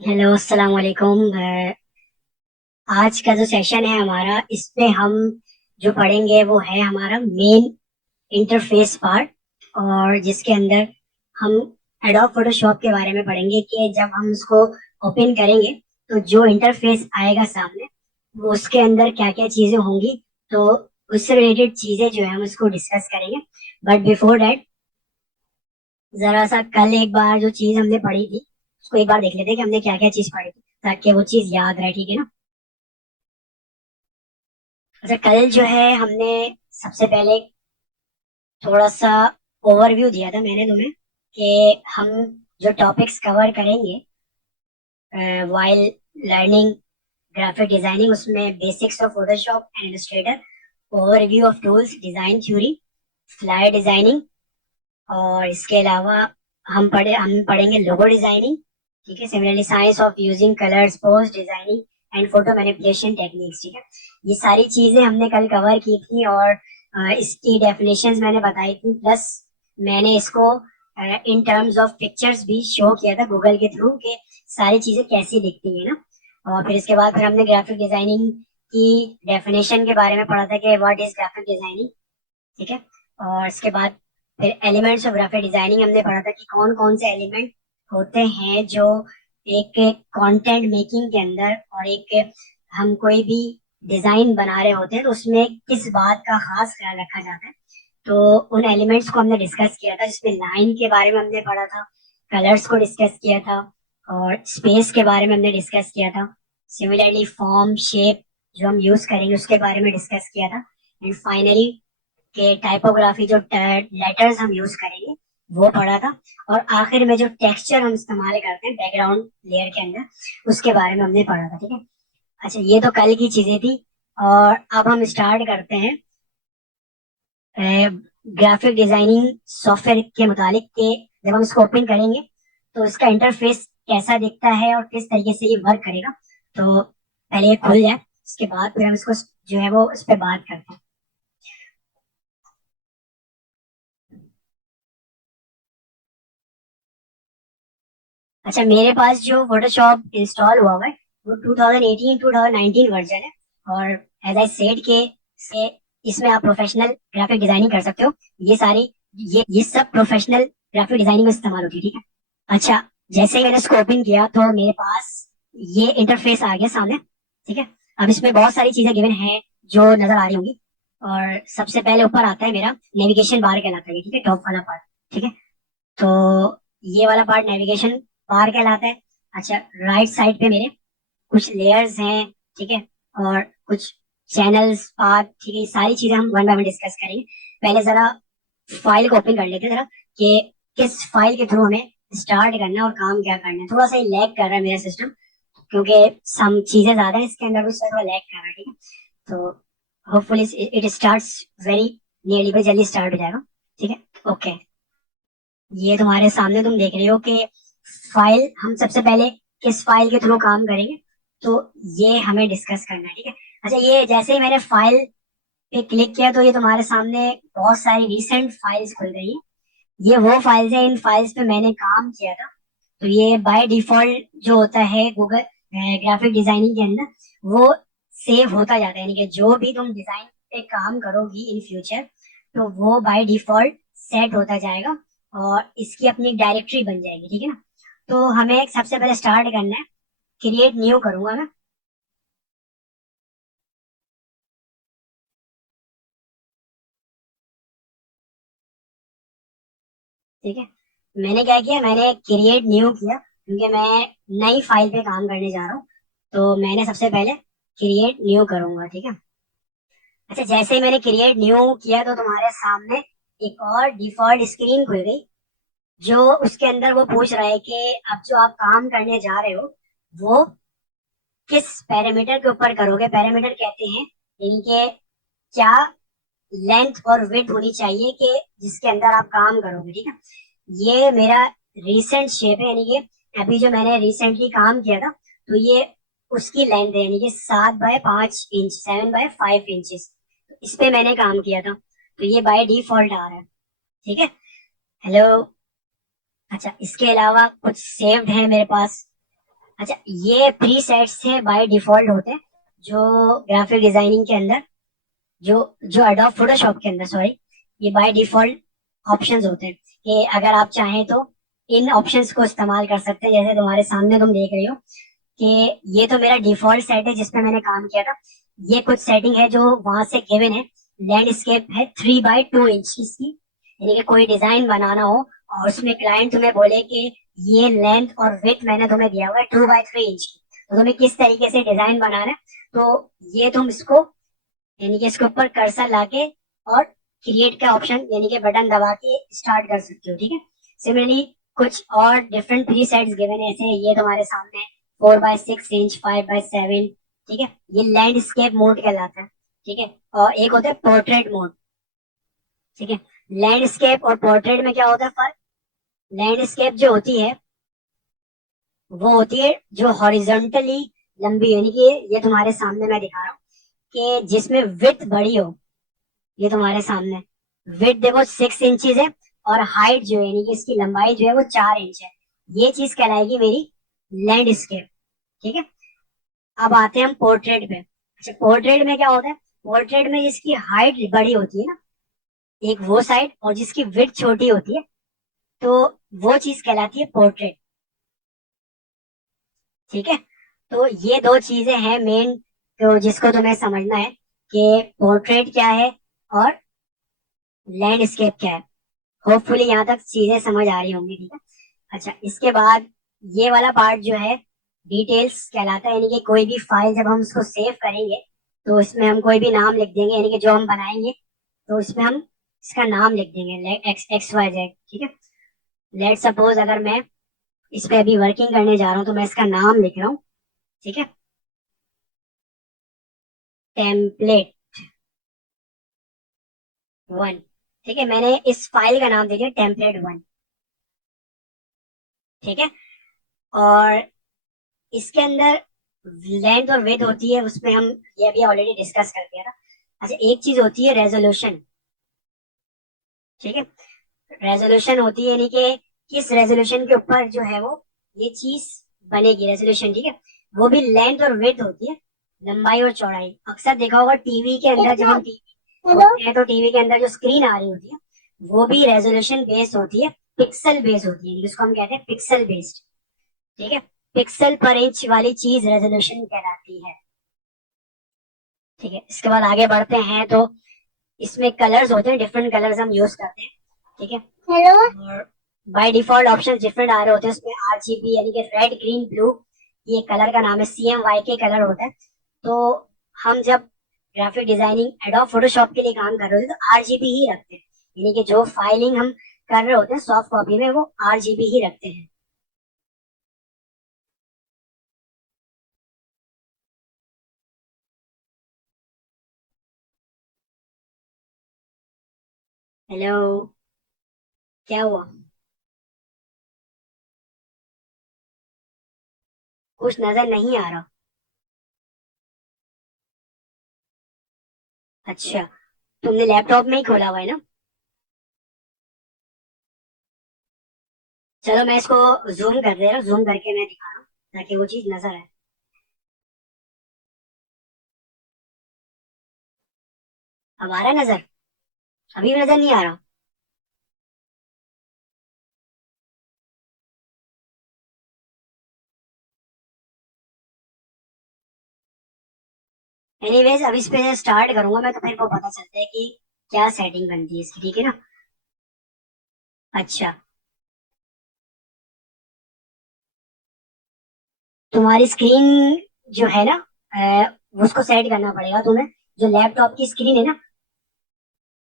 Hello, अस्सलाम वालेकुम। आज का जो सेशन है हमारा, इसमें हम जो पढ़ेंगे वो है हमारा मेन इंटरफेस पार्ट। और जिसके अंदर हम एडोब फोटोशॉप के बारे में पढ़ेंगे कि जब हम उसको ओपन करेंगे तो जो इंटरफेस आएगा सामने, वो उसके अंदर क्या क्या चीजें होंगी। तो उससे रिलेटेड चीजें जो है हम उसको डिस्कस करेंगे। बट बिफोर दैट, जरा सा कल एक बार जो चीज हमने पढ़ी थी उसको एक बार देख लेते हैं कि हमने क्या क्या चीज पढ़ी थी, ताकि वो चीज याद रहे। ठीक है ना? अच्छा, कल जो है हमने सबसे पहले थोड़ा सा ओवरव्यू दिया था मैंने तुम्हें कि हम जो टॉपिक्स कवर करेंगे वाइल लर्निंग ग्राफिक डिजाइनिंग, उसमें basics of Photoshop and Illustrator, overview of tools, design theory, flyer designing. और इसके अलावा हम पढ़ेंगे लोगो डिजाइनिंग। ठीक है? Similarly science of using colours, post designing and photo manipulation techniques. ठीक है? ये सारी चीजें हमने कल कवर की थी, और इसकी डेफिनेशंस मैंने बताई थी, प्लस मैंने इसको इन टर्म्स ऑफ पिक्चर्स भी शो किया था गूगल के थ्रू कि सारी चीजें कैसी दिखती है ना। और फिर इसके बाद फिर हमने ग्राफिक डिजाइनिंग की डेफिनेशन के बारे में पढ़ा था कि व्हाट इज ग्राफिक डिजाइनिंग। ठीक है? और इसके बाद फिर एलिमेंट्स ऑफ ग्राफिक डिजाइनिंग हमने पढ़ा था कि कौन कौन से एलिमेंट होते हैं जो एक कंटेंट मेकिंग के अंदर, और एक हम कोई भी डिजाइन बना रहे होते हैं तो उसमें किस बात का खास ख्याल रखा जाता है। तो उन एलिमेंट्स को हमने डिस्कस किया था, जिसमें लाइन के बारे में हमने पढ़ा था, कलर्स को डिस्कस किया था, और स्पेस के बारे में हमने डिस्कस किया था। सिमिलरली फॉर्म, शेप जो हम यूज करेंगे उसके बारे में डिस्कस किया था। एंड फाइनली के टाइपोग्राफी, जो लेटर्स हम यूज करेंगे वो पढ़ा था। और आखिर में जो टेक्सचर हम इस्तेमाल करते हैं बैकग्राउंड लेयर के अंदर, उसके बारे में हमने पढ़ा था। ठीक है? अच्छा, ये तो कल की चीजें थी। और अब हम स्टार्ट करते हैं ग्राफिक डिजाइनिंग सॉफ्टवेयर के मुतालिक के। जब हम इसको ओपन करेंगे तो इसका इंटरफेस कैसा दिखता है और किस तरीके से ये वर्क करेगा। तो पहले ये खुल जाए, उसके बाद फिर हम इसको जो है वो इस पे बात करते हैं। अच्छा, मेरे पास जो फोटोशॉप इंस्टॉल हुआ हुआ है वो 2018 2019 वर्जन है। और एज आई सेड के से इसमें आप प्रोफेशनल ग्राफिक डिजाइनिंग कर सकते हो। ये सारी ये सब प्रोफेशनल ग्राफिक डिजाइनिंग में इस्तेमाल होती है। ठीक है? अच्छा, जैसे ही मैंने इसको ओपन किया तो मेरे पास ये इंटरफेस आ गया सामने। ठीक है? अब इसमें बहुत सारी चीजें गिवन हैं जो नजर आ रही होंगी। और सबसे पहले ऊपर आता है मेरा नेविगेशन बार कहलाता है। ठीक है? टॉप वाला पार्ट। ठीक है? तो ये वाला पार्ट नेविगेशन बार कहलाता है। अच्छा, राइट साइड पे मेरे कुछ लेयर्स हैं। ठीक है? और कुछ चैनल्स, पाथ। ठीक है? ये सारी चीजें हम वन बाय वन डिस्कस करेंगे। पहले जरा फाइल को ओपन कर लेते हैं जरा, कि किस फाइल के थ्रू हमें स्टार्ट करना है और काम क्या करना है। थोड़ा सा लैग कर रहा है मेरा सिस्टम, क्योंकि सम चीजें ज्यादा है इसके अंदर, भी थोड़ा लैग कर रहा है। ठीक है? तो hopefully it starts very nearly, पे जल्दी स्टार्ट हो जाएगा। ठीक है? ओके। ये तुम्हारे सामने तुम देख रहे हो कि फाइल, हम सबसे पहले किस फाइल के थ्रू काम करेंगे, तो ये हमें डिस्कस करना है। ठीक है? अच्छा, ये जैसे ही मैंने फाइल पे क्लिक किया तो ये तुम्हारे सामने बहुत सारी रीसेंट फाइल्स खुल गई हैं। ये वो फाइल्स हैं, इन फाइल्स पे मैंने काम किया था। तो ये बाय डिफॉल्ट जो होता है गूगल ग्राफिक डिजाइनिंग के अंदर, वो सेव होता जाता है। यानी कि जो भी तुम डिजाइन पे काम करोगी इन फ्यूचर, तो वो बाय डिफॉल्ट सेट होता जाएगा, और इसकी अपनी डायरेक्टरी बन जाएगी। ठीक है ना? तो हमें सबसे पहले स्टार्ट करना है। क्रिएट न्यू करूंगा मैं। ठीक है? मैंने क्या किया, मैंने क्रिएट न्यू किया क्योंकि मैं नई फाइल पे काम करने जा रहा हूँ। तो मैंने सबसे पहले क्रिएट न्यू करूंगा। ठीक है? अच्छा, जैसे ही मैंने क्रिएट न्यू किया तो तुम्हारे सामने एक और डिफॉल्ट स्क्रीन खुल गई, जो उसके अंदर वो पूछ रहा है कि अब जो आप काम करने जा रहे हो वो किस पैरामीटर के ऊपर करोगे। पैरामीटर कहते हैं इनके क्या लेंथ और विड्थ होनी चाहिए कि जिसके अंदर आप काम करोगे। ठीक है? ये मेरा रिसेंट शेप है, यानी कि अभी जो मैंने रिसेंटली काम किया था, तो ये उसकी लेंथ है, यानी कि 7 बाय 5 इंच, 7 बाय 5 इंचेस। इस पे मैंने काम किया था, तो ये बाय डिफॉल्ट आ रहा है। ठीक है? हेलो। अच्छा, इसके अलावा कुछ सेव्ड है मेरे पास। अच्छा, ये प्री सेट्स है बाय डिफॉल्ट होते हैं जो ग्राफिक डिजाइनिंग के अंदर, जो जो एडोब फोटोशॉप के अंदर, सॉरी, ये बाय डिफॉल्ट ऑप्शंस होते हैं कि अगर आप चाहें तो इन ऑप्शंस को इस्तेमाल कर सकते हैं। जैसे तुम्हारे सामने तुम देख रही हो कि ये तो मेरा डिफॉल्ट सेट है जिसपे मैंने काम किया था। ये कुछ सेटिंग है जो वहां से गिवन है। लैंडस्केप है 3 बाई 2 इंच की, यानी कि कोई डिजाइन बनाना हो और उसमें क्लाइंट तुम्हें बोले कि ये लेंथ और विड्थ मैंने तुम्हें दिया हुआ है 2 बाई 3 इंच की, तो तुम्हें किस तरीके से डिजाइन बनाना है, तो ये तुम इसको, यानी कि इसके ऊपर कर्सर लाके और क्रिएट का ऑप्शन यानी कि बटन दबा के स्टार्ट कर सकते हो। ठीक है। सिमिलरली कुछ और डिफरेंट प्री सेट्स गिवन है, ऐसे ये तुम्हारे सामने 4 बाई 6 इंच, 5 बाई 7। ठीक है, ये लैंडस्केप मोड कहलाता है। ठीक है, और एक होता है पोर्ट्रेट मोड। ठीक है, लैंडस्केप और पोर्ट्रेट में क्या होता है फर्क? लैंडस्केप जो होती है वो होती है जो हॉरिजॉन्टली लंबी, यानी कि ये तुम्हारे सामने मैं दिखा रहा हूँ कि जिसमें विड्थ बड़ी हो। ये तुम्हारे सामने विड्थ देखो 6 इंचेस है, और हाइट जो है यानी कि इसकी लंबाई जो है वो 4 इंच है। ये चीज कहलाएगी मेरी लैंडस्केप। ठीक है, अब आते हैं हम पोर्ट्रेट पे। अच्छा, पोर्ट्रेट में क्या होता है? पोर्ट्रेट में जिसकी हाइट बड़ी होती है ना, एक वो साइड, और जिसकी विड्थ छोटी होती है, तो वो चीज कहलाती है पोर्ट्रेट। ठीक है, तो ये दो चीजें हैं मेन, तो जिसको तुम्हें समझना है कि पोर्ट्रेट क्या है और लैंडस्केप क्या है। होपफुली यहाँ तक चीजें समझ आ रही होंगी। ठीक है। अच्छा, इसके बाद ये वाला पार्ट जो है डिटेल्स कहलाता है, यानी कि कोई भी फाइल जब हम उसको सेव करेंगे तो इसमें हम कोई भी नाम लिख देंगे, यानी कि जो हम बनाएंगे तो इसमें हम इसका नाम लिख देंगे एक्स एक्स वाई जेड। ठीक है, लेट सपोज अगर मैं इस पे अभी वर्किंग करने जा रहा हूँ तो मैं इसका नाम लिख रहा हूँ। ठीक है, टेम्पलेट 1। ठीक है, मैंने इस फाइल का नाम दे दिया टेम्पलेट 1। ठीक है, और इसके अंदर लेंथ और विड्थ होती है, उसमें हम ये भी ऑलरेडी डिस्कस कर दिया था। अच्छा, एक चीज होती है रेजोल्यूशन। ठीक है, रेजोल्यूशन होती है यानी कि किस रेजोल्यूशन के ऊपर जो है वो ये चीज बनेगी, रेजोल्यूशन। ठीक है, वो भी लेंथ और विड्थ होती है, लंबाई और चौड़ाई। अक्सर देखा होगा टीवी के अंदर, जब हम टीवी होते हैं तो टीवी के अंदर जो स्क्रीन आ रही होती है वो भी रेजोल्यूशन बेस्ड होती है, पिक्सल बेस्ड होती है, जिसको हम कहते हैं पिक्सल बेस्ड। ठीक है, पिक्सल पर इंच वाली चीज रेजोल्यूशन कहलाती है। ठीक है, इसके बाद आगे बढ़ते हैं तो इसमें कलर्स होते हैं, डिफरेंट कलर्स हम यूज करते हैं। ठीक है, हेलो, और बाय डिफॉल्ट ऑप्शन डिफरेंट आ रहे होते हैं उसमें। आरजीबी यानी कि रेड ग्रीन ब्लू, ये कलर का नाम है। CMYK के कलर होता है। तो हम जब ग्राफिक डिजाइनिंग एडोब फोटोशॉप के लिए काम कर रहे होते हैं तो आरजीबी ही रखते हैं, यानी कि जो फाइलिंग हम कर रहे होते हैं सॉफ्ट कॉपी में वो आरजीबी ही रखते हैं। हेलो, क्या हुआ? कुछ नजर नहीं आ रहा? अच्छा, तुमने लैपटॉप में ही खोला हुआ है ना? चलो मैं इसको जूम कर दे रहा हूँ, जूम करके मैं दिखा रहा हूँ ताकि वो चीज नजर आए। अब आ रहा है नजर? अभी भी नजर नहीं आ रहा? एनीवेज, अब इस पे स्टार्ट करूंगा मैं तो मेरे को पता चलता है कि क्या सेटिंग बनती है इसकी। ठीक है ना? अच्छा, तुम्हारी स्क्रीन जो है ना, उसको सेट करना पड़ेगा तुम्हें। जो लैपटॉप की स्क्रीन है ना,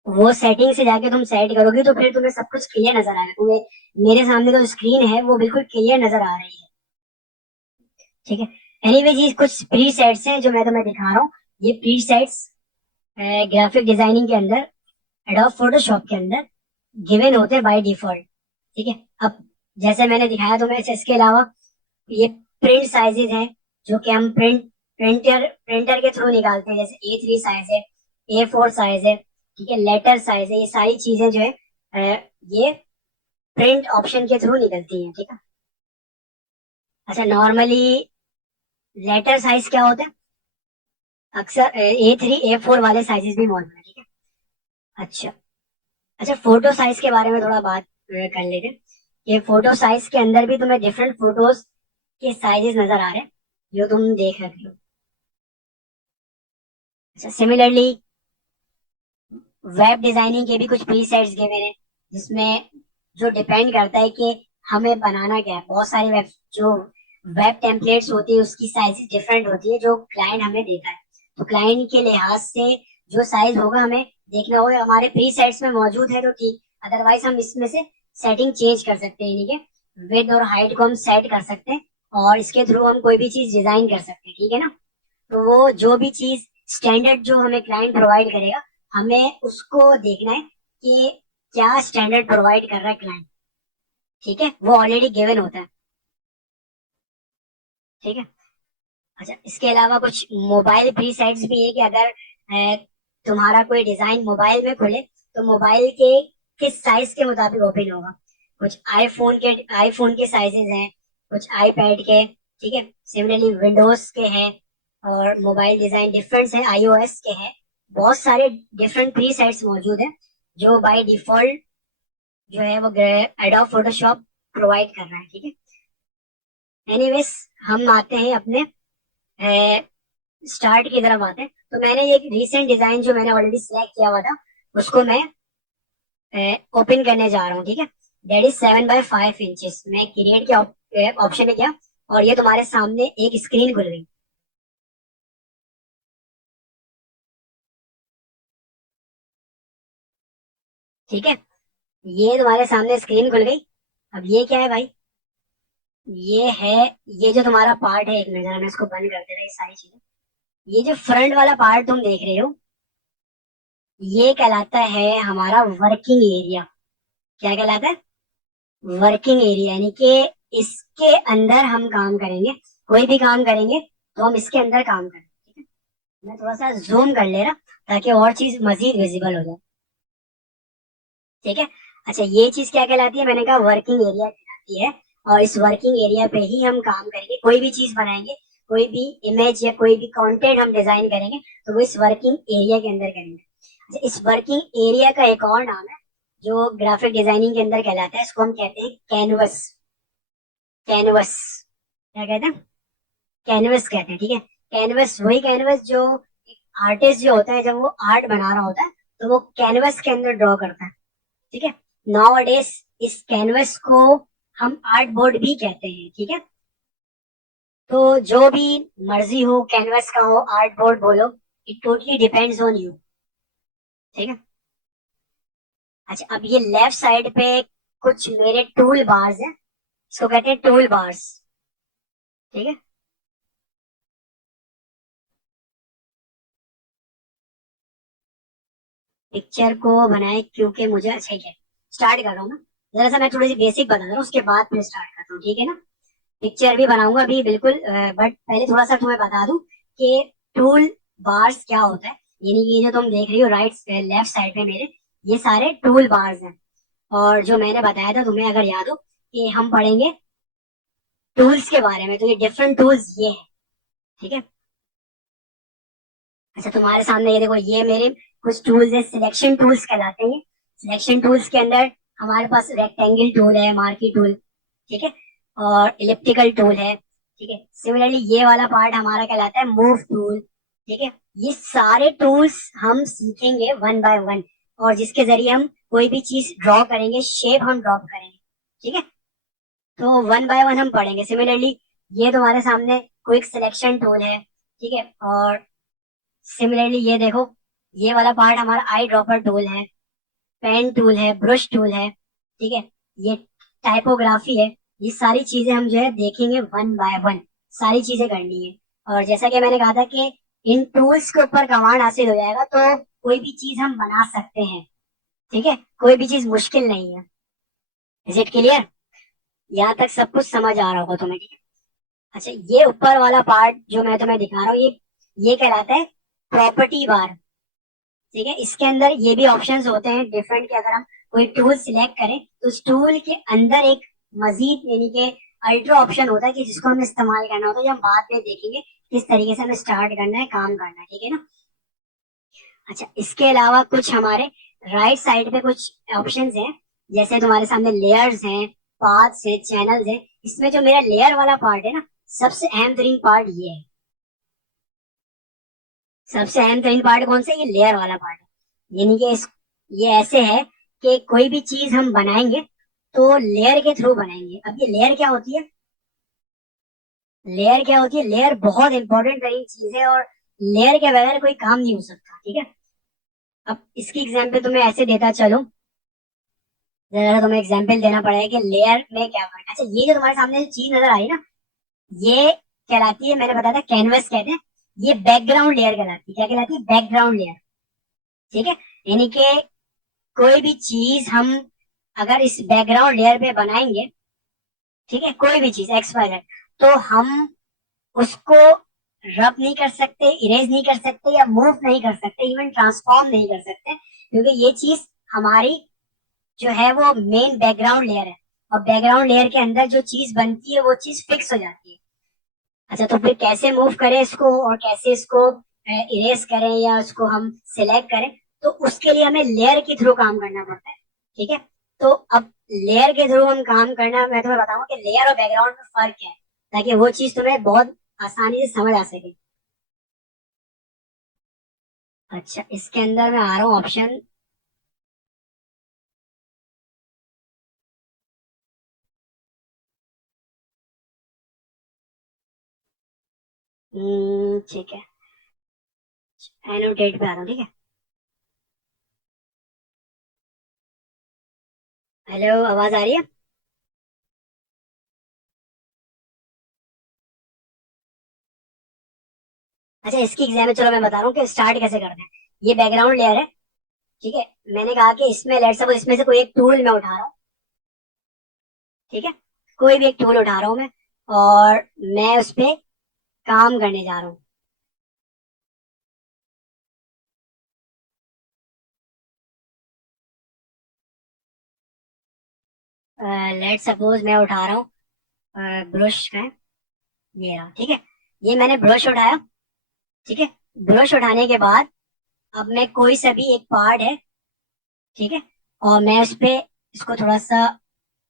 वो सेटिंग से जाके तुम सेट करोगे तो फिर तुम्हें सब कुछ क्लियर नजर आएगा तुम्हें। मेरे सामने जो स्क्रीन है वो बिल्कुल क्लियर नजर आ रही है। ठीक है, एनीवेज ये कुछ प्री सेट्स हैं जो मैं तुम्हें दिखा रहा हूँ। ये प्री सेट्स ग्राफिक डिजाइनिंग के अंदर, एडोब फोटोशॉप के अंदर गिवन होते हैं बाय डिफॉल्ट। ठीक है, अब जैसे मैंने दिखाया तुम्हें, इसके अलावा ये प्रिंट साइजेस हैं जो कि हम प्रिंटर के थ्रू निकालते हैं। जैसे A3 साइज है, A4 साइज है। ठीक है, लेटर साइज है। ये सारी चीजें जो है ये प्रिंट ऑप्शन के थ्रू निकलती हैं। ठीक है। अच्छा, नॉर्मली लेटर साइज क्या होता है, अक्सर A3 A4 वाले साइजेस भी मौजूद है, ठीक है। अच्छा, अच्छा फोटो साइज के बारे में थोड़ा बात कर लेते हैं। ये फोटो साइज के अंदर भी तुम्हें डिफरेंट फोटोज के साइजेस नजर आ रहे हैं जो तुम देख रहे हो। अच्छा, सिमिलरली वेब डिजाइनिंग के भी कुछ प्रीसेट्स गिवन हैं, जिसमें जो डिपेंड करता है कि हमें बनाना क्या है। बहुत सारे वेब जो वेब टेम्पलेट्स होती है उसकी साइजेस डिफरेंट होती है जो क्लाइंट हमें देता है। तो क्लाइंट के लिहाज से जो साइज होगा हमें देखना होगा, हमारे प्री सेट्स में मौजूद है तो ठीक, अदरवाइज हम इसमें से सेटिंग चेंज कर सकते हैं, ठीक है। विड्थ और हाइट को हम सेट कर सकते हैं और इसके थ्रू हम कोई भी चीज डिजाइन कर सकते हैं, ठीक है ना। तो वो जो भी चीज स्टैंडर्ड जो हमें क्लाइंट प्रोवाइड करेगा, हमें उसको देखना है कि क्या स्टैंडर्ड प्रोवाइड कर रहा है क्लाइंट, ठीक है। वो ऑलरेडी गिवन होता है, ठीक है। अच्छा, इसके अलावा कुछ मोबाइल प्रीसेट्स भी है कि अगर तुम्हारा कोई डिजाइन मोबाइल में खुले तो मोबाइल के किस साइज के मुताबिक ओपन होगा। कुछ आईफोन के साइजेस हैं, कुछ आईपैड के, ठीक है। सिमिलरली विंडोज के हैं और मोबाइल डिजाइन डिफरेंट है, आईओएस के हैं। बहुत सारे डिफरेंट प्रीसेट्स मौजूद हैं जो बाय डिफॉल्ट जो है वो एडोब फोटोशॉप प्रोवाइड कर रहा है, ठीक है। एनीवेज, हम आते हैं अपने स्टार्ट की तरफ आते हैं। तो मैंने ये रिसेंट डिजाइन जो मैंने ऑलरेडी सिलेक्ट किया हुआ था उसको मैं ओपन करने जा रहा हूँ, ठीक है। That is 7 by 5 inches. मैं क्रिएट के ऑप्शन में गया और ये तुम्हारे सामने एक स्क्रीन खुल गई, ठीक है। ये तुम्हारे सामने स्क्रीन खुल गई। अब ये क्या है भाई, ये है, ये जो तुम्हारा पार्ट है, एक मिनट मैं इसको बंद कर दे रहा, ये सारी चीजें। ये जो फ्रंट वाला पार्ट तुम देख रहे हो ये कहलाता है हमारा वर्किंग एरिया। क्या कहलाता है, वर्किंग एरिया, यानी कि इसके अंदर हम काम करेंगे। कोई भी काम करेंगे तो हम इसके अंदर काम करेंगे, ठीक है। मैं थोड़ा सा जूम कर ले रहा ताकि और चीज मजीद विजिबल हो जाए, ठीक है। अच्छा, ये चीज क्या कहलाती है, मैंने कहा वर्किंग एरिया कहलाती है। और इस वर्किंग एरिया पे ही हम काम करेंगे, कोई भी चीज बनाएंगे, कोई भी इमेज या कोई भी कंटेंट हम डिजाइन करेंगे तो वो इस वर्किंग एरिया के अंदर करेंगे। अच्छा, इस वर्किंग एरिया का एक और नाम है जो ग्राफिक डिजाइनिंग के अंदर कहलाता है, इसको हम कहते हैं कैनवस। कैनवस क्या कहते हैं, कैनवस कहते हैं, ठीक है। कैनवस, वही कैनवस जो आर्टिस्ट जो होता है जब वो आर्ट बना रहा होता है तो वो कैनवस के अंदर ड्रॉ करता है, ठीक है। नाउ अडेज इस कैनवस को हम आर्ट बोर्ड भी कहते हैं, ठीक है। तो जो भी मर्जी हो, कैनवस का हो, आर्ट बोर्ड बोलो, it totally depends on you, ठीक है। अच्छा, अब ये लेफ्ट साइड पे कुछ मेरे टूल बार्स हैं, इसको कहते हैं टूल बार्स, ठीक है। पिक्चर को बनाए क्योंकि मुझे, अच्छा ठीक है, स्टार्ट कर रहा हूँ मैं। जरा सा मैं थोड़ी सी बेसिक बता रहा हूँ, उसके बाद फिर स्टार्ट करता हूँ, ठीक है ना। पिक्चर भी बनाऊंगा अभी बिल्कुल, बट पहले थोड़ा सा तुम्हें बता दूं कि टूल बार्स क्या होता है। यानी कि ये जो तुम देख रही हो राइट लेफ्ट साइड पे मेरे, ये सारे टूल बार्स हैं। और जो मैंने बताया था तुम्हें अगर याद हो कि हम पढ़ेंगे टूल्स के बारे में, तो ये डिफरेंट टूल्स ये हैं, ठीक है। अच्छा, तुम्हारे सामने ये देखो, ये मेरे कुछ टूल्स है, सिलेक्शन टूल्स कहलाते हैं। सिलेक्शन टूल्स के अंदर हमारे पास रेक्टेंगल टूल है, मार्की टूल, ठीक है, और इलिप्टिकल टूल है, ठीक है। सिमिलरली ये वाला पार्ट हमारा कहलाता है मूव टूल, ठीक है। ये सारे टूल्स हम सीखेंगे वन बाय वन, और जिसके जरिए हम कोई भी चीज ड्रॉ करेंगे, शेप हम ड्रॉ करेंगे, ठीक है। तो वन बाय वन हम पढ़ेंगे। सिमिलरली ये तुम्हारे सामने क्विक सिलेक्शन टूल है, ठीक है। और सिमिलरली ये देखो, ये वाला पार्ट हमारा आई ड्रॉपर टूल है, पेन टूल है, ब्रश टूल है, ठीक है। ये टाइपोग्राफी है। ये सारी चीजें हम जो है देखेंगे वन बाय वन, सारी चीजें करनी है। और जैसा कि मैंने कहा था कि इन टूल्स के ऊपर कमांड हासिल हो जाएगा तो कोई भी चीज हम बना सकते हैं, ठीक है। कोई भी चीज मुश्किल नहीं है। इज इट क्लियर, यहाँ तक सब कुछ समझ आ रहा होगा तुम्हें, ठीक है। अच्छा, ये ऊपर वाला पार्ट जो मैं तुम्हें दिखा रहा हूँ, ये कहलाता है प्रॉपर्टी बार, ठीक है। इसके अंदर ये भी ऑप्शंस होते हैं डिफरेंट, कि अगर हम कोई टूल सिलेक्ट करें तो उस टूल के अंदर एक मजीद यानी कि अल्ट्रा ऑप्शन होता है कि जिसको हमें इस्तेमाल करना होता है, जो हम बाद में देखेंगे किस तरीके से हमें स्टार्ट करना है, काम करना है, ठीक है ना। अच्छा, इसके अलावा कुछ हमारे राइट साइड पे कुछ ऑप्शंस हैं, जैसे तुम्हारे सामने लेयर्स हैं, पाथ्स हैं, चैनल्स हैं। इसमें जो मेरा लेयर वाला पार्ट है ना, सबसे अहम तरीन पार्ट ये है। सबसे अहम तरीन पार्ट कौन सा है? ये लेयर वाला पार्ट है। यानी कि ये ऐसे है कि कोई भी चीज हम बनाएंगे तो लेयर के थ्रू बनाएंगे। अब ये लेयर क्या होती है? लेयर क्या होती है? लेयर बहुत इंपॉर्टेंट तरीन चीज है, और लेयर के बगैर कोई काम नहीं हो सकता, ठीक है। अब इसकी एग्जाम्पल तुम्हें ऐसे देता चलो, जरा तुम्हें एग्जाम्पल देना पड़ेगा कि लेयर में क्या फर्क है। अच्छा, ये जो तुम्हारे सामने जो चीज नजर आई ना, ये कहलाती है, मैंने बताया था कैनवस कहते हैं। ये बैकग्राउंड लेयर कहलाती है। क्या कहलाती है? बैकग्राउंड लेयर, ठीक है। यानी कि कोई भी चीज हम अगर इस बैकग्राउंड लेयर पे बनाएंगे, ठीक है, कोई भी चीज एक्स वाई जेड, तो हम उसको रब नहीं कर सकते, इरेज नहीं कर सकते, या मूव नहीं कर सकते, इवन ट्रांसफॉर्म नहीं कर सकते, क्योंकि ये चीज हमारी जो है वो मेन बैकग्राउंड लेयर है। और बैकग्राउंड लेयर के अंदर जो चीज बनती है वो चीज फिक्स हो जाती है। अच्छा, तो फिर कैसे मूव करें इसको, और कैसे इसको इरेज करें या उसको हम सिलेक्ट करें, तो उसके लिए हमें लेयर के थ्रू काम करना पड़ता है, ठीक है। तो अब लेयर के थ्रू हम काम करना, मैं तुम्हें बताऊं कि लेयर और बैकग्राउंड में फर्क है, ताकि वो चीज तुम्हें बहुत आसानी से समझ आ सके। अच्छा, इसके अंदर मैं आ रहा हूँ ऑप्शन। ठीक है, एनोटेट पे आ रहा हूँ, ठीक है। हेलो, आवाज आ रही है? अच्छा, इसकी एग्जाम्पल चलो मैं बता रहा हूँ कि स्टार्ट कैसे करते हैं। ये बैकग्राउंड लेयर है, ठीक है। मैंने कहा कि इसमें लेट्स सपोज इसमें से कोई एक टूल मैं उठा रहा हूँ, ठीक है। कोई भी एक टूल उठा रहा हूँ मैं, और मैं उस पे काम करने जा रहा हूँ। लेट्स सपोज मैं उठा रहा हूँ ब्रश का, ये रहा, ठीक है। ये मैंने ब्रश उठाया, ठीक है। ब्रश उठाने के बाद अब मैं कोई सा भी एक पार्ट है, ठीक है, और मैं उस पे इसको थोड़ा सा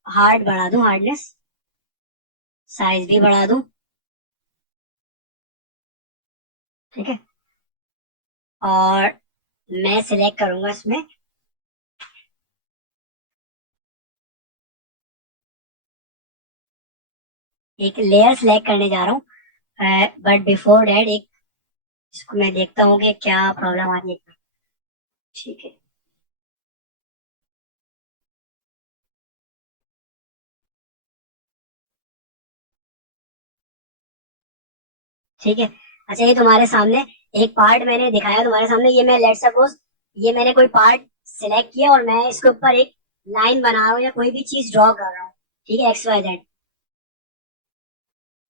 हार्ड बढ़ा दूं, हार्डनेस, साइज भी बढ़ा दूं, ठीक है। और मैं सिलेक्ट करूंगा इसमें, एक लेयर सिलेक्ट करने जा रहा हूँ। बट बिफोर डैट एक इसको मैं देखता हूँ कि क्या प्रॉब्लम आ रही है, ठीक है। ठीक है। अच्छा, ये तुम्हारे सामने एक पार्ट मैंने दिखाया तुम्हारे सामने, ये मैं लेट सपोज ये मैंने कोई पार्ट सिलेक्ट किया और मैं इसके ऊपर एक लाइन बना रहा हूँ या कोई भी चीज ड्रॉ कर रहा हूँ, ठीक है, एक्स वाई जेड।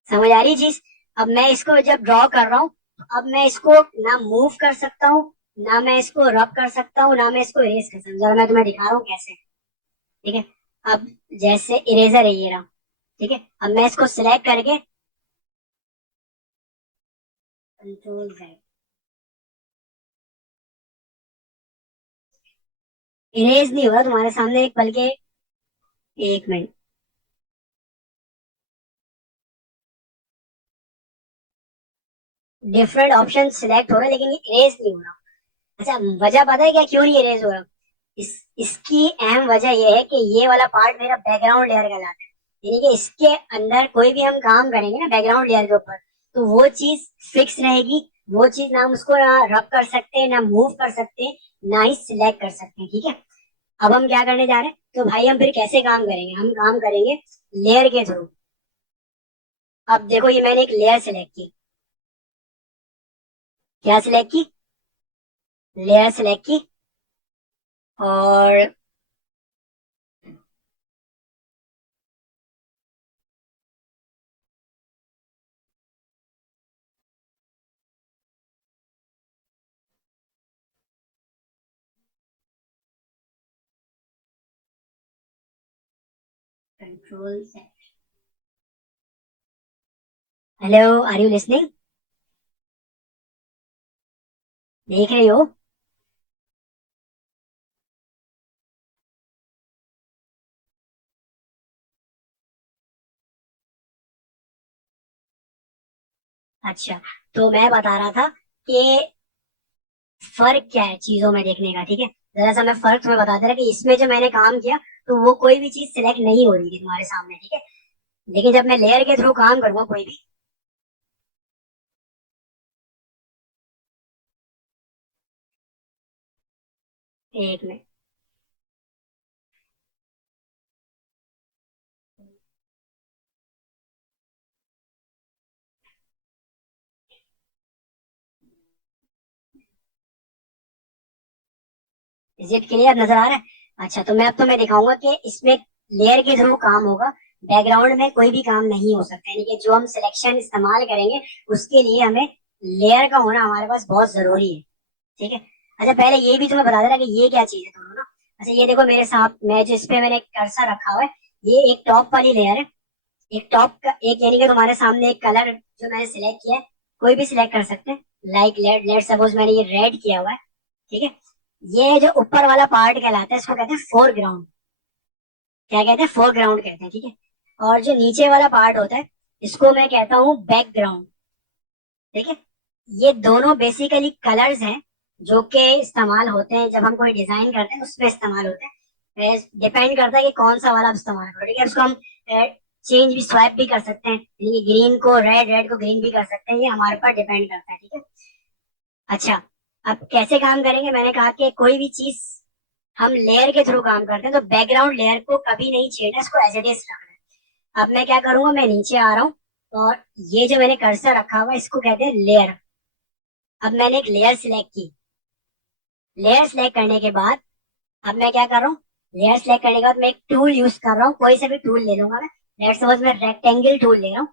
समझ आ रही है चीज? अब मैं इसको जब ड्रॉ कर रहा हूँ, अब मैं इसको ना मूव कर सकता हूँ, ना मैं इसको रब कर सकता हूँ, ना मैं इसको इरेज कर सकता हूँ। जरा मैं तुम्हें दिखा रहा हूँ कैसे, ठीक है। अब जैसे इरेजर है ये रहा, ठीक है। अब मैं इसको सिलेक्ट करके कंट्रोल Z, इरेज नहीं हो रहा तुम्हारे सामने एक, बल्कि एक मिनट, डिफरेंट ऑप्शन सिलेक्ट हो रहे हैं लेकिन ये इरेज नहीं हो रहा। अच्छा, वजह पता है क्या, क्यों नहीं इरेज हो रहा? इसकी अहम वजह यह है कि ये वाला पार्ट मेरा बैकग्राउंड लेयर कहलाता है। यानी कि इसके अंदर कोई भी हम काम करेंगे ना बैकग्राउंड लेयर के ऊपर, तो वो चीज फिक्स रहेगी। वो चीज ना हम उसको ना रब कर सकते हैं, ना मूव कर सकते हैं, ना ही सिलेक्ट कर सकते हैं, ठीक है। अब हम क्या करने जा रहे हैं, तो भाई हम फिर कैसे काम करेंगे? हम काम करेंगे लेयर के थ्रू। अब देखो, ये मैंने एक लेयर सेलेक्ट की। क्या सिलेक्ट की? लेयर सेलेक्ट की, और control hello, are you listening? देख रही हो? अच्छा, तो मैं बता रहा था कि फर्क क्या है चीजों में देखने का, ठीक है? जरा सा मैं फर्क तुम्हें बता दे रहा कि इसमें जो मैंने काम किया, तो वो कोई भी चीज सिलेक्ट नहीं हो रही थी तुम्हारे सामने, ठीक है? लेकिन जब मैं लेयर के थ्रू काम करूंगा कोई भी, एक मिनट। इज इट क्लियर, नजर आ रहा है? अच्छा, तो मैं अब तुम्हें दिखाऊंगा कि इसमें लेयर के थ्रू काम होगा, बैकग्राउंड में कोई भी काम नहीं हो सकता, यानी कि जो हम सिलेक्शन इस्तेमाल करेंगे उसके लिए हमें लेयर का होना हमारे पास बहुत जरूरी है, ठीक है? अच्छा, पहले ये भी तुम्हें बता देना कि ये क्या चीज है दोनों ना। अच्छा, ये देखो मेरे साथ, मैं जिस पे मैंने कर्सर रखा हुआ है, ये एक टॉप वाली लेयर है। एक टॉप का एक, यानी कि तुम्हारे सामने एक कलर जो मैंने सिलेक्ट किया है, कोई भी सिलेक्ट कर सकते हैं। लाइक लेट लेट सपोज मैंने ये रेड किया हुआ है, ठीक है? ये जो ऊपर वाला पार्ट कहलाता है इसको कहते हैं फोरग्राउंड। क्या कहते हैं? फोरग्राउंड कहते हैं, ठीक है? और जो नीचे वाला पार्ट होता है, इसको मैं कहता हूँ बैकग्राउंड, ठीक है? ये दोनों बेसिकली कलर्स हैं जो कि इस्तेमाल होते हैं जब हम कोई डिजाइन करते हैं, उसमें इस्तेमाल होते हैं। डिपेंड करता है कि कौन सा वाला आप इस्तेमाल करो, ठीक है? उसको हम चेंज भी, स्वैप भी कर सकते हैं, यानी कि ग्रीन को रेड, रेड को ग्रीन भी कर सकते हैं, ये हमारे ऊपर डिपेंड करता है, ठीक है? अच्छा, अब कैसे काम करेंगे? मैंने कहा कि कोई भी चीज हम लेयर के थ्रू काम करते हैं तो बैकग्राउंड लेयर को कभी नहीं छेड़ना, इसको एज इट इज रखना है। अब मैं क्या करूंगा, मैं नीचे आ रहा हूँ और ये जो मैंने कर्सर रखा हुआ है इसको कहते हैं लेयर। अब मैंने एक लेयर सिलेक्ट की। लेयर सिलेक्ट करने के बाद अब मैं क्या कर रहा हूँ, लेयर सिलेक्ट करने के बाद मैं एक टूल यूज कर रहा हूँ, कोई से भी टूल ले लूंगा मैं। लेट्स सपोज मैं रेक्टेंगल टूल ले रहा हूँ।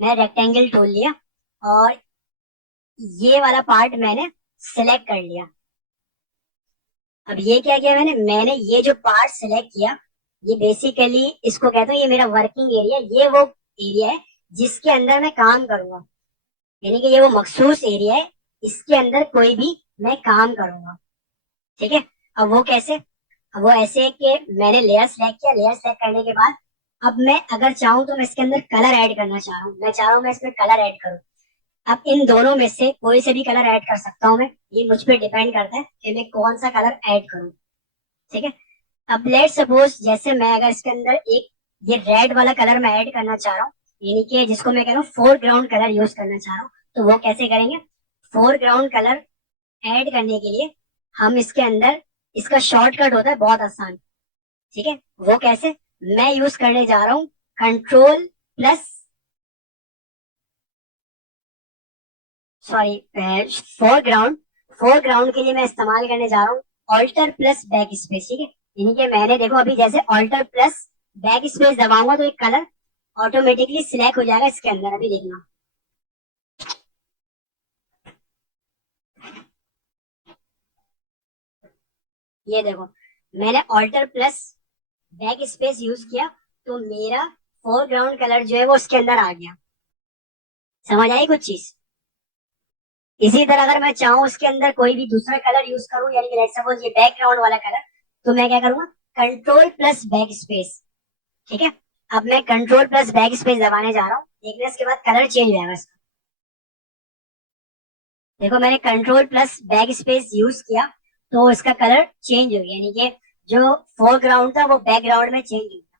मैं रेक्टेंगल टूल लिया और ये वाला पार्ट मैंने सिलेक्ट कर लिया। अब ये क्या किया मैंने ये जो पार्ट सिलेक्ट किया, ये बेसिकली इसको कहता हूँ, ये मेरा वर्किंग एरिया, ये वो एरिया है जिसके अंदर मैं काम करूंगा, यानी कि ये वो मखसूस एरिया है, इसके अंदर कोई भी मैं काम करूंगा, ठीक है? अब वो कैसे? अब वो ऐसे है कि मैंने लेयर सेलेक्ट किया, लेयर सेलेक्ट करने के बाद अब मैं अगर चाहूँ तो मैं इसके अंदर कलर ऐड करना चाह रहा हूँ, मैं चाह रहा हूँ मैं इसमें कलर ऐड करूँ। अब इन दोनों में से कोई से भी कलर ऐड कर सकता हूँ मैं, ये मुझ पर डिपेंड करता है कि मैं कौन सा कलर ऐड करूँ, ठीक है? अब लेट सपोज जैसे मैं अगर इसके अंदर एक ये रेड वाला कलर मैं ऐड करना चाह रहा हूँ, यानी कि जिसको मैं कह रहा हूँ फोरग्राउंड कलर यूज करना चाह रहा हूँ, तो वो कैसे करेंगे? फोरग्राउंड कलर ऐड करने के लिए हम इसके अंदर, इसका शॉर्टकट होता है बहुत आसान, ठीक है? वो कैसे? मैं यूज करने जा रहा हूँ control plus, sorry, foreground. Foreground के लिए मैं इस्तेमाल करने जा रहा हूँ ऑल्टर प्लस बैक स्पेस, ठीक है? यानी कि मैंने देखो अभी जैसे ऑल्टर प्लस बैक स्पेस दबाऊंगा तो एक कलर ऑटोमेटिकली सिलेक्ट हो जाएगा इसके अंदर, अभी देखना। ये देखो, मैंने alt plus back space use किया तो मेरा फोरग्राउंड कलर जो है वो उसके अंदर आ गया। समझ आई कुछ चीज? इसी तरह अगर मैं चाहूँ उसके अंदर कोई भी दूसरा कलर यूज करूँ, यानी कि लेट्स सपोज ये बैकग्राउंड वाला कलर, तो मैं क्या करूंगा, कंट्रोल प्लस बैक स्पेस, ठीक है? अब मैं कंट्रोल प्लस बैक स्पेस दबाने जा रहा हूँ, देखना इसके बाद कलर चेंज हो जाएगा इसका। देखो मैंने control plus back space use किया तो इसका कलर चेंज हो गया, यानी कि जो फोरग्राउंड था वो बैकग्राउंड में चेंज हो गया,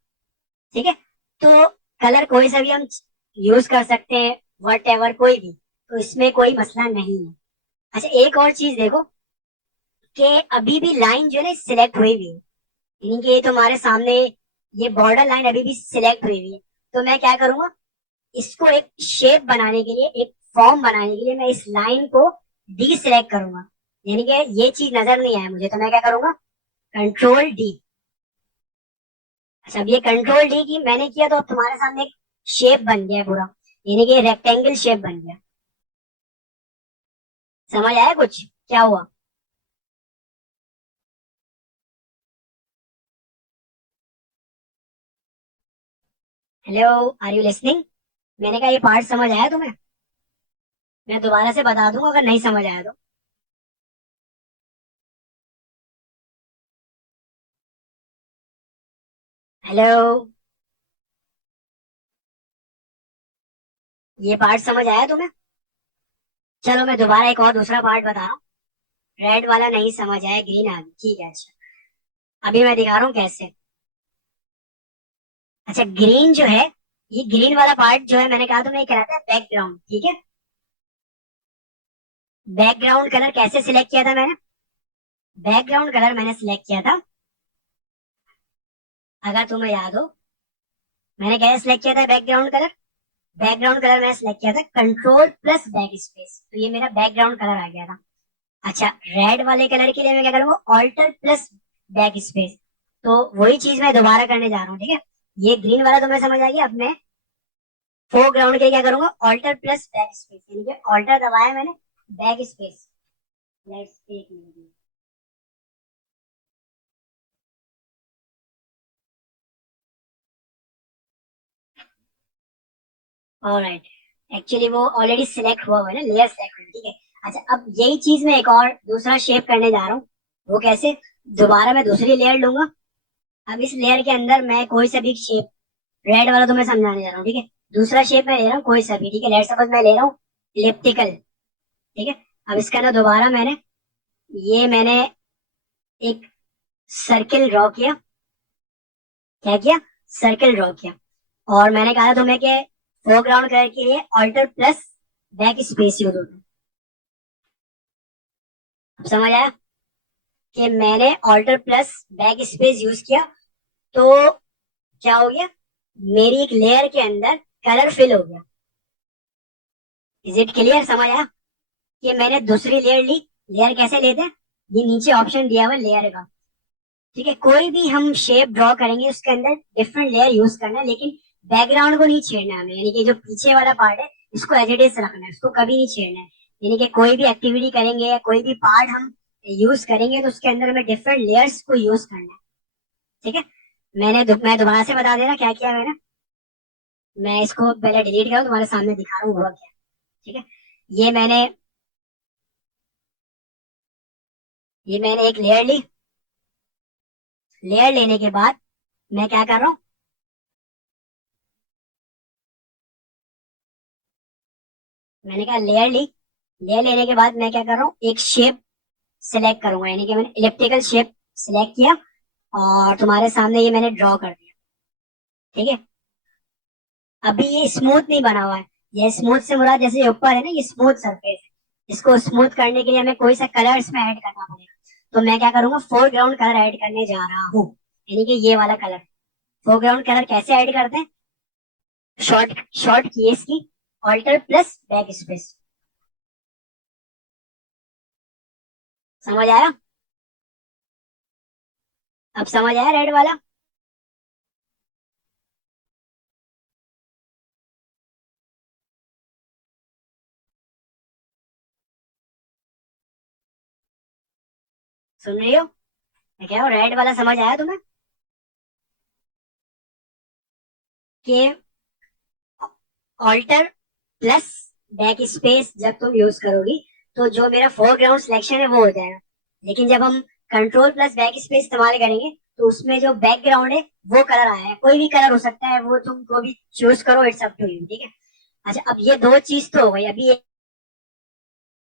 ठीक है? तो कलर कोई सा भी हम यूज कर सकते हैं, वट एवर कोई भी, तो इसमें कोई मसला नहीं है। अच्छा, एक और चीज देखो कि अभी भी लाइन जो है ना सिलेक्ट हुई हुई है, यानी कि ये तुम्हारे सामने ये बॉर्डर लाइन अभी भी सिलेक्ट हुई हुई है। तो मैं क्या करूंगा, इसको एक शेप बनाने के लिए, एक फॉर्म बनाने के लिए मैं इस लाइन को डी सिलेक्ट करूंगा, यानी कि ये चीज नजर नहीं आया मुझे, तो मैं क्या करूंगा, कंट्रोल डी। अच्छा, अब ये कंट्रोल डी की मैंने किया तो अब तुम्हारे सामने एक शेप बन गया है पूरा, यानी कि रेक्टेंगल शेप बन गया। समझ आया कुछ क्या हुआ? Hello, are you listening? मैंने कहा ये पार्ट समझ आया तुम्हें? मैं दोबारा से बता दूंगा अगर नहीं समझ आया तो। हेलो। ये पार्ट समझ आया तुम्हें? चलो मैं दोबारा एक और दूसरा पार्ट बता रहा हूँ। रेड वाला नहीं समझ आया, ग्रीन आ गई, ठीक है। अच्छा अभी मैं दिखा रहा हूँ कैसे। अच्छा ग्रीन जो है, ये ग्रीन वाला पार्ट जो है मैंने कहा तुम्हें ये कहलाता है बैकग्राउंड, ठीक है। बैकग्राउंड कलर कैसे सिलेक्ट किया था मैंने? बैकग्राउंड कलर मैंने सिलेक्ट किया था, अगर तुम्हें याद हो, मैंने कैसे सिलेक्ट किया था बैकग्राउंड कलर? बैकग्राउंड कलर मैंने सिलेक्ट किया था कंट्रोल प्लस बैक स्पेस, तो ये मेरा बैकग्राउंड कलर आ गया था। अच्छा रेड वाले कलर के लिए मैं क्या करूंगा? Alt plus back space. तो वही चीज मैं दोबारा करने जा रहा हूँ, ठीक है। ये ग्रीन वाला तो मैं समझ आ गया। अब मैं फोरग्राउंड के लिए क्या करूंगा? ऑल्टर प्लस बैक स्पेस, यानी कि ऑल्टर दबाया मैंने, बैक स्पेस। लेट्स एक मिनट। ऑलराइट, एक्चुअली वो ऑलरेडी सिलेक्ट हुआ है ना, लेयर सिलेक्ट हुआ है, ठीक है। अच्छा अब यही चीज मैं एक और दूसरा शेप करने जा रहा हूँ। वो कैसे? दोबारा मैं दूसरी लेयर लूंगा। अब इस लेयर के अंदर मैं कोई सा भी शेप, रेड वाला तो मैं समझाने जा रहा हूँ, ठीक है। दूसरा शेप मैं ले रहा हूँ कोई सा भी, ठीक है। लेट्स सपोज मैं ले रहा हूँ इलिप्टिकल, ठीक है। अब इसका ना दोबारा मैंने, ये मैंने एक सर्किल ड्रॉ किया। क्या किया? सर्किल ड्रॉ किया। और मैंने कहा था तुम्हें कि फोरग्राउंड कलर के लिए alt plus back space use होता है। अब समझ आया कि मैंने alt plus back space use किया तो क्या हो गया? मेरी एक लेयर के अंदर कलर फिल हो गया। Is it clear? समझ आया कि मैंने दूसरी लेयर ली। लेयर कैसे लेते हैं? ये नीचे ऑप्शन दिया हुआ लेयर का, ठीक है। कोई भी हम शेप ड्रॉ करेंगे उसके अंदर डिफरेंट लेयर यूज करना है, लेकिन बैकग्राउंड को नहीं छेड़ना है हमें, यानी कि जो पीछे वाला पार्ट है इसको एज इट इज रखना है, उसको कभी नहीं छेड़ना है। यानी कि कोई भी एक्टिविटी करेंगे या कोई भी पार्ट हम यूज करेंगे तो उसके अंदर हमें डिफरेंट लेयर्स को यूज करना है, ठीक है। मैं दोबारा से बता दे रहा क्या किया मैंने। मैं इसको पहले डिलीट करूँ, तुम्हारे सामने दिखा रहा हूँ हुआ क्या, ठीक है। ये मैंने ये मैंने एक लेयर ली। लेयर लेने के बाद मैं क्या कर रहा हूँ? मैंने कहा लेयर ली। लेयर लेने के बाद मैं क्या कर रहा हूँ? एक शेप सिलेक्ट करूंगा, यानी कि मैंने इलिप्टिकल शेप सिलेक्ट किया और तुम्हारे सामने ये मैंने ड्रॉ कर दिया, ठीक है। अभी ये स्मूथ नहीं बना हुआ है। ये स्मूथ से मुराद जैसे ये ऊपर है ना, ये स्मूथ सरफेस है। इसको स्मूथ करने के लिए हमें कोई सा कलर इसमें ऐड करना पड़ेगा। तो मैं क्या करूंगा? फोरग्राउंड कलर ऐड करने जा रहा हूँ, यानी कि ये वाला कलर। फोरग्राउंड कलर कैसे ऐड करते हैं? शॉर्ट शॉर्ट की इसकी, ऑल्टर प्लस बैक स्पेस। समझ आया? अब समझ आया रेड वाला? सुन रही हो? मैं कह रहा हूँ रेड वाला समझ आया तुम्हें कि ऑल्टर प्लस बैक स्पेस जब तुम यूज करोगी तो जो मेरा फोरग्राउंड सिलेक्शन है वो हो जाएगा। लेकिन जब हम कंट्रोल प्लस बैक स्पेस इस्तेमाल करेंगे तो उसमें जो बैकग्राउंड है वो कलर आया है, कोई भी कलर हो सकता है, वो तुम को भी चूज करो, इट्स अप टू यू, ठीक है। अच्छा अब ये दो चीज तो हो गई। अभी